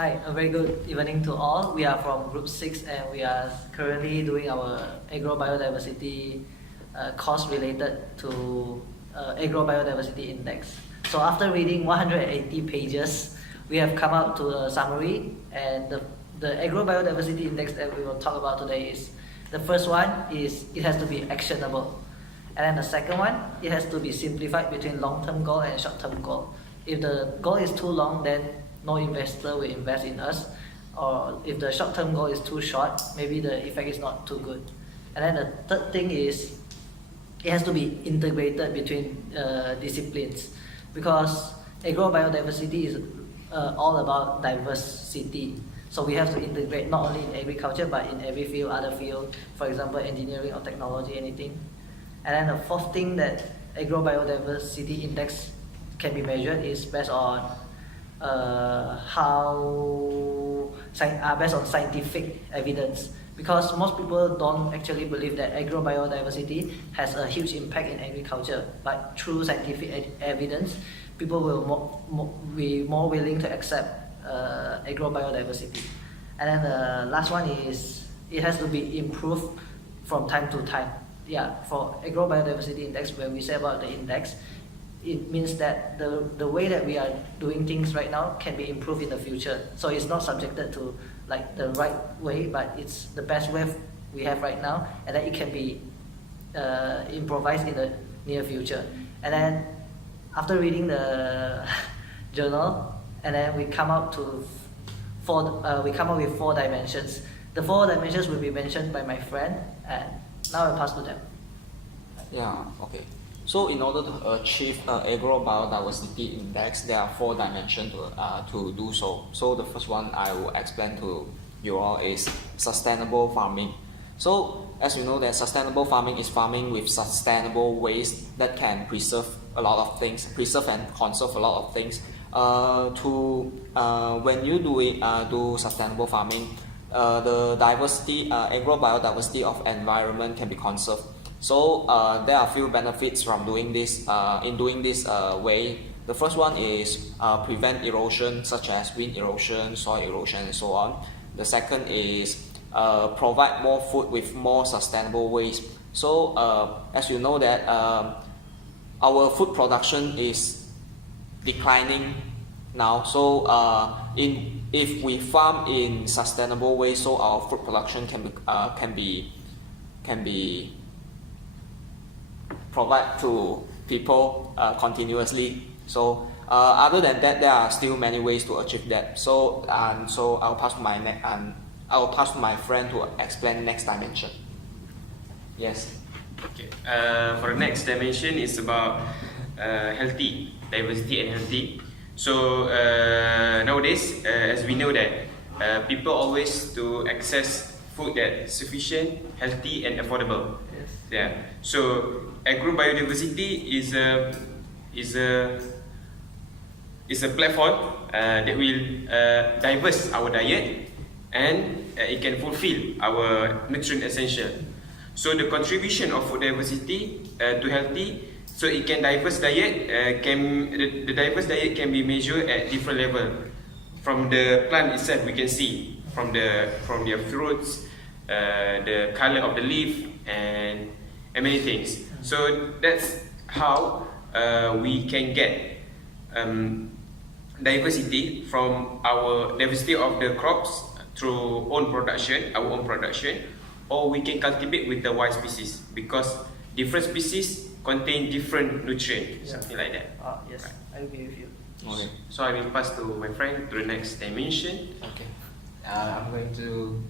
Hi, a very good evening to all. We are from Group 6 and we are currently doing our Agrobiodiversity course related to Agrobiodiversity Index. So after reading 180 pages, we have come out to a summary, and the Agrobiodiversity Index that we will talk about today is, the first one is it has to be actionable. And then the second one, it has to be simplified between long-term goal and short-term goal. If the goal is too long, then no investor will invest in us. Or if the short-term goal is too short, maybe the effect is not too good. And then the third thing is, it has to be integrated between disciplines, because agrobiodiversity is all about diversity. So we have to integrate not only in agriculture but in every field, other field, for example engineering or technology, anything. And then the fourth thing that Agrobiodiversity Index can be measured is based on based on scientific evidence, because most people don't actually believe that agrobiodiversity has a huge impact in agriculture, but through scientific evidence, people will be more willing to accept agrobiodiversity. And then the last one is, it has to be improved from time to time. Yeah, for Agrobiodiversity Index, when we say about the index, it means that the way that we are doing things right now can be improved in the future. So it's not subjected to like the right way, but it's the best way we have right now, and then it can be improvised in the near future. And then after reading the journal, and then we come up with 4 dimensions. The 4 dimensions will be mentioned by my friend, and now I'll pass to them. Yeah, okay. So in order to achieve agrobiodiversity index, there are 4 dimensions to do so. So the first one I will explain to you all is sustainable farming. So as you know, that sustainable farming is farming with sustainable ways that can preserve a lot of things, preserve and conserve a lot of things. When you do sustainable farming, the agrobiodiversity of environment can be conserved. So there are a few benefits from doing this. In doing this way, the first one is prevent erosion, such as wind erosion, soil erosion, and so on. The second is provide more food with more sustainable ways. So as you know that our food production is declining now. So if we farm in sustainable ways, so our food production can be provide to people continuously. So other than that, there are still many ways to achieve that. So I'll pass to my friend to explain next dimension. Yes. Okay. For the next dimension is about healthy, diversity and healthy. So nowadays, as we know that people always to access food that sufficient, healthy and affordable. Yes. Yeah. So agrobiodiversity is a platform that will diverse our diet, and it can fulfill our nutrient essential. So the contribution of food diversity to healthy, so it can diverse diet the diverse diet can be measured at different level. From the plant itself, we can see from their fruits, the color of the leaf, and many things. So that's how we can get diversity from our diversity of the crops through our own production, or we can cultivate with the wild species, because different species contain different nutrients, something like that. Yes, right. I agree with you. Okay. So I will pass to my friend to the next dimension. Okay. I'm going to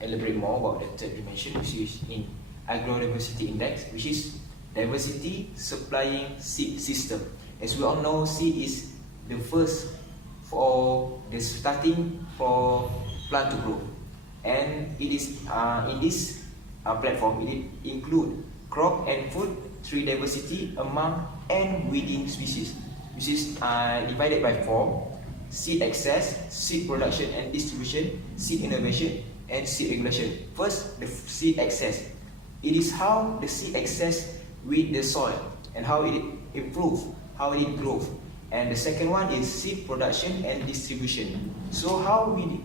elaborate more about the third dimension, which is in Agrobiodiversity Index, which is diversity supplying seed system. As we all know, seed is the first for the starting for plant to grow, and it is in this platform it include crop and food tree diversity among and within species, which is divided by 4: seed access, seed production and distribution, seed innovation, and seed regulation. First, the seed access. It is how the seed access with the soil and how it improves, how it grows. And the second one is seed production and distribution. So how we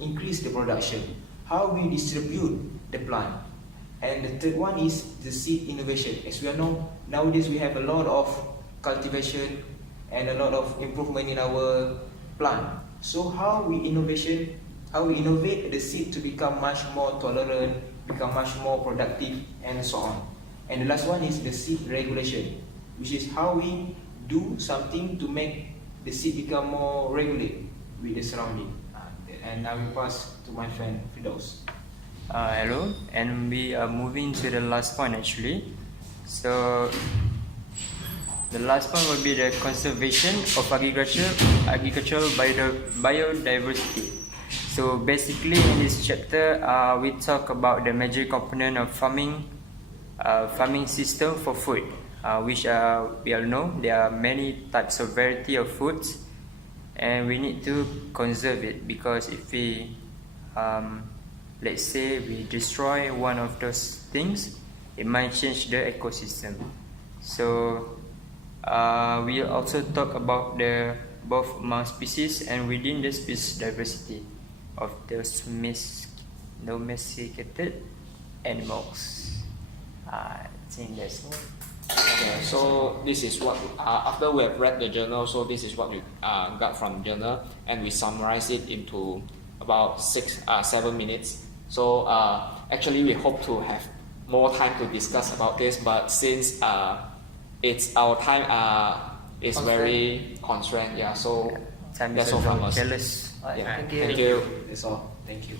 increase the production, how we distribute the plant. And the third one is the seed innovation. As we all know, nowadays we have a lot of cultivation and a lot of improvement in our plant. So how we innovate the seed to become much more tolerant, become much more productive, and so on. And the last one is the seed regulation, which is how we do something to make the seed become more regulate with the surrounding. And I will pass to my friend Fidos. Hello, and we are moving to the last point actually. So the last point will be the conservation of agricultural biodiversity. So basically in this chapter we talk about the major component of farming system for food, which we all know there are many types of variety of foods, and we need to conserve it, because if we let's say we destroy one of those things, it might change the ecosystem. So we also talk about the both among species and within the species diversity of the domesticated animals. I think that's all. Okay, so this is what after we have read the journal, so this is what we got from the journal, and we summarize it into about 7 minutes. So actually we hope to have more time to discuss about this, but since it's our time is very constrained, yeah. So Time that's is all from us. careless. Alright, Yeah. thank you. Thank you. That's all. Thank you.